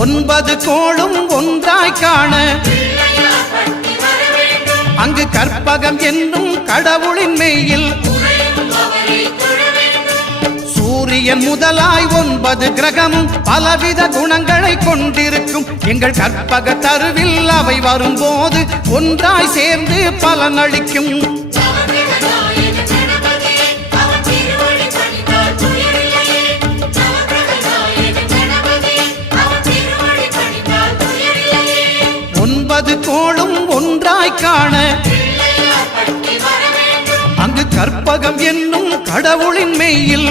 9 கோளும் ஒன்றாய் காண அங்கு கற்பகம் என்னும் கடவுளின் மெய்யில் சூரியன் முதலாய் 9 கிரகமும் பலவித குணங்களை கொண்டிருக்கும் எங்கள் கற்பக தருவில் அவை வரும்போது ஒன்றாய் சேர்ந்து பலனளிக்கும். கோளும் ஒன்றாய் காண அங்கு கற்பகம் என்னும் கடவுளின் மெய்யில்